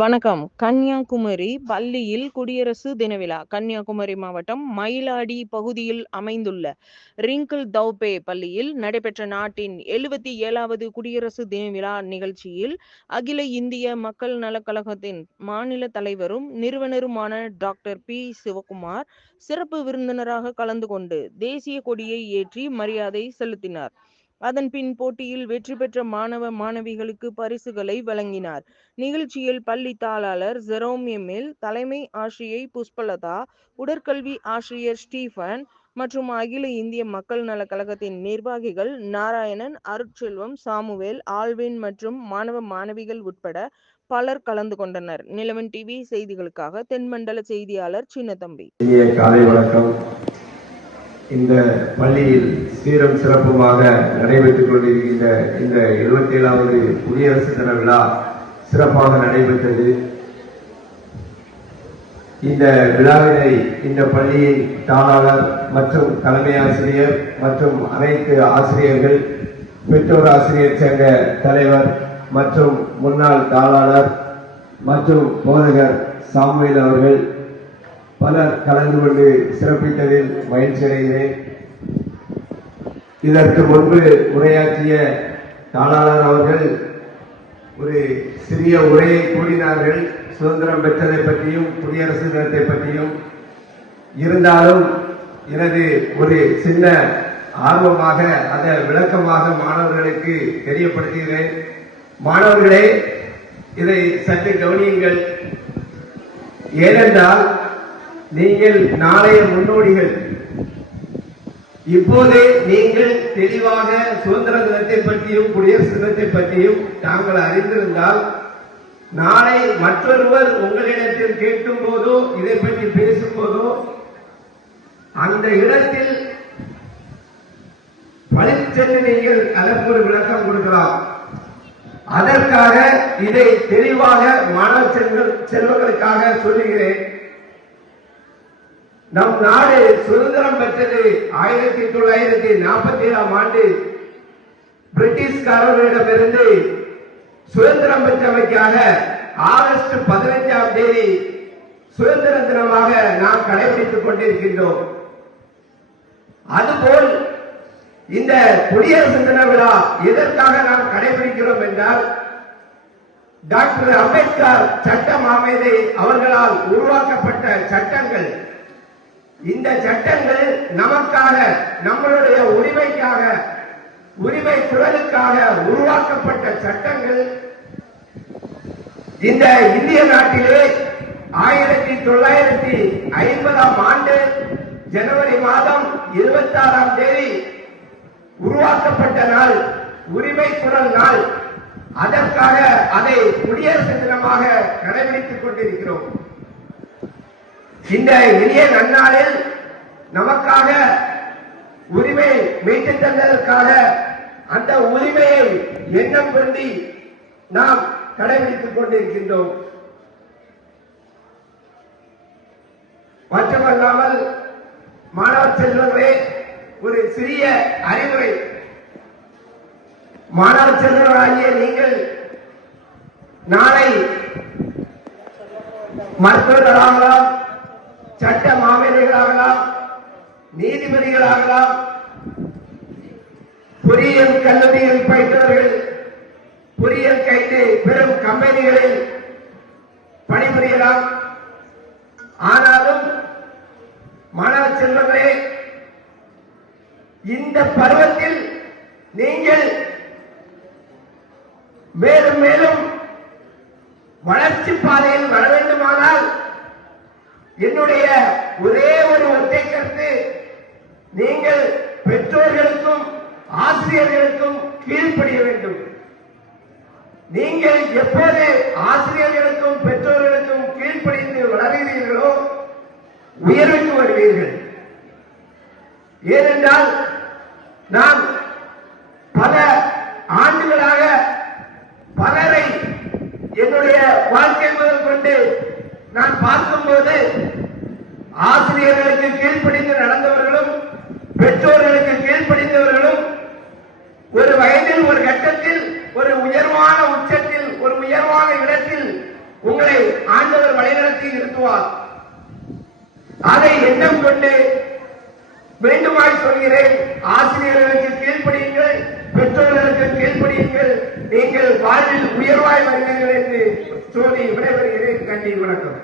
வணக்கம். கன்னியாகுமரி பள்ளியில் குடியரசு தின விழா. கன்னியாகுமரி மாவட்டம் மயிலாடி பகுதியில் அமைந்துள்ள ரிங்கிள் தௌபே பள்ளியில் நடைபெற்ற நாட்டின் எழுபத்தி ஏழாவது குடியரசு தின விழா நிகழ்ச்சியில் அகில இந்திய மக்கள் நலக்கழகத்தின் மாநில தலைவரும் நிறுவனருமான டாக்டர் பி. சிவகுமார் சிறப்பு விருந்தினராக கலந்து கொண்டு தேசிய கொடியை ஏற்றி மரியாதை செலுத்தினார். அதன் பின் போட்டியில் வெற்றி பெற்ற மாணவ மாணவிகளுக்கு பரிசுகளை வழங்கினார். நிகழ்ச்சியில் பள்ளி தாளாளர் ஜெரோம் எம்எல் தலைமை ஆசிரியை புஷ்பலதா உடற்கல்வி ஆசிரியர் ஸ்டீஃபன் மற்றும் அகில இந்திய மக்கள் நல கழகத்தின் நிர்வாகிகள் நாராயணன் அருட்செல்வம் சாமுவேல் ஆல்வின் மற்றும் மாணவ மாணவிகள் உட்பட பலர் கலந்து கொண்டனர். நிலவன் டிவி செய்திகளுக்காக தென்மண்டல செய்தியாளர் சின்னத்தம்பி. காலை வணக்கம். இந்த பள்ளியில் சீரம் சிறப்புமாக நடைபெற்றுக் கொண்டிருக்கின்ற இந்த இருபத்தி ஏழாவது குடியரசு தின விழா சிறப்பாக நடைபெற்றது. இந்த விழாவினை இந்த பள்ளியின் தாளாளர் மற்றும் தலைமை ஆசிரியர் மற்றும் அனைத்து ஆசிரியர்கள் பெற்றோர் ஆசிரியர் சங்க தலைவர் மற்றும் முன்னாள் தாளாளர் மற்றும் போதகர் சாமுவேல் அவர்கள் பலர் கலந்து கொண்டு சிறப்பித்ததில் மகிழ்ச்சி அடைகிறேன். இதற்கு முன்பு உரையாற்றிய தாளாளர் அவர்கள் ஒரு சிறிய உரையை கூறினார்கள். சுதந்திரம் பெற்றதை பற்றியும் குடியரசு தினத்தை பற்றியும். இருந்தாலும் எனது ஒரு சின்ன ஆர்வமாக அதை விளக்கமாக மாணவர்களுக்கு தெரியப்படுத்துகிறேன். மாணவர்களே இதை சற்று கவனியுங்கள். ஏனென்றால் நீங்கள் நாளைய முன்னோடிகள். இப்போதே நீங்கள் தெளிவாக சுதந்திர தினத்தை பற்றியும் குடியரசு தினத்தை பற்றியும் தாங்கள் அறிந்திருந்தால் நாளை மற்றொருவர் உங்களிடத்தில் கேட்கும் போதோ இதை பற்றி பேசும் போதோ அந்த இடத்தில் பழிச்சென்று நீங்கள் அதற்கு ஒரு விளக்கம் கொடுக்கலாம். அதற்காக இதை தெளிவாக மாணவ செல்வங்களுக்காக சொல்லுகிறேன். நம் நாடு சுதந்திரம் பெற்றது ஆயிரத்தி தொள்ளாயிரத்தி நாற்பத்தி ஏழாம் ஆண்டு பிரிட்டிஷ்காரர்களிடமிருந்து சுதந்திரம் பெற்றமைக்காக ஆகஸ்ட் பதினைஞ்சாம் தேதி சுதந்திர தினமாக நாம் கடைபிடித்துக் கொண்டிருக்கின்றோம். அதுபோல் இந்த குடியரசு தின விழா எதற்காக நாம் கடைபிடிக்கிறோம் என்றால் டாக்டர் அம்பேத்கர் சட்ட மாமேதை அவர்களால் உருவாக்கப்பட்ட சட்டங்கள் இந்த சட்டங்கள் நமக்காக நம்மளுடைய உரிமைக்காக உரிமை குரலுக்காக உருவாக்கப்பட்ட சட்டங்கள். இந்த இந்திய நாட்டிலே ஆயிரத்தி தொள்ளாயிரத்தி ஐம்பதாம் ஆண்டு ஜனவரி மாதம் இருபத்தி ஆறாம் தேதி உருவாக்கப்பட்ட நாள் உரிமை குரல் நாள். அதற்காக அதை குடியரசு தினமாக கடைபிடித்துக் கொண்டிருக்கிறோம். இந்த இனிய நன்னாளில் நமக்காக உரிமை மீட்டு தந்ததற்காக அந்த உரிமையை எண்ணம் கொண்டு நாம் கடைபிடித்துக் கொண்டிருக்கின்றோம். மட்டுமல்லாமல் மாணவ செல்வர்களே ஒரு சிறிய அறிவுரை. மாணவ செல்வர்களாகிய நீங்கள் நாளை மருத்துவர்களாகலாம் சட்ட மாமேதைகளாகலாம் நீதிபதிகளாகலாம் பொறியியல் கல்லூரியில் பயின்றவர்கள் பொறியியல் கைது பெரும் கம்பெனிகளில் பணிபுரியலாம். ஆனாலும் மாணவ செல்வங்களே இந்த பருவத்தில் நீங்கள் மேலும் மேலும் வளர்ச்சி பாதையில் வர என்னுடைய ஒரே ஒரு ஒற்றை கருத்து நீங்கள் பெற்றோர்களுக்கும் ஆசிரியர்களுக்கும் கீழ்ப்படிய வேண்டும். நீங்கள் எப்போது ஆசிரியர்களுக்கும் பெற்றோர்களுக்கும் கீழ்ப்படிந்து வளர்கிறீர்களோ உயர்வுக்கு வருவீர்கள். ஏனென்றால் நான் பல ஆண்டுகளாக பலரை என்னுடைய வாழ்க்கை முதல் கொண்டு நான் பார்க்கும்போது ஆசிரியர்களுக்கு கீழ்ப்படிந்து நடந்தவர்களும் பெற்றோர்களுக்கு கீழ்ப்படிந்தவர்களும் ஒரு வயதில் ஒரு கட்டத்தில் ஒரு உயர்வான உச்சத்தில் ஒரு உயர்வான இடத்தில் உங்களை திருத்துவார் அதை எண்ணம் கொண்டு வேண்டுமாய் சொல்கிறேன் ஆசிரியர்களுக்கு கீழ்ப்படியுங்கள் பெற்றோர்களுக்கு கீழ்ப்படியுங்கள். நீங்கள் வாழ்வில் உயர்வாய் வருவீர்கள் என்று சொல்லி விடைபெறுகிறேன். கண்டி வணக்கம்.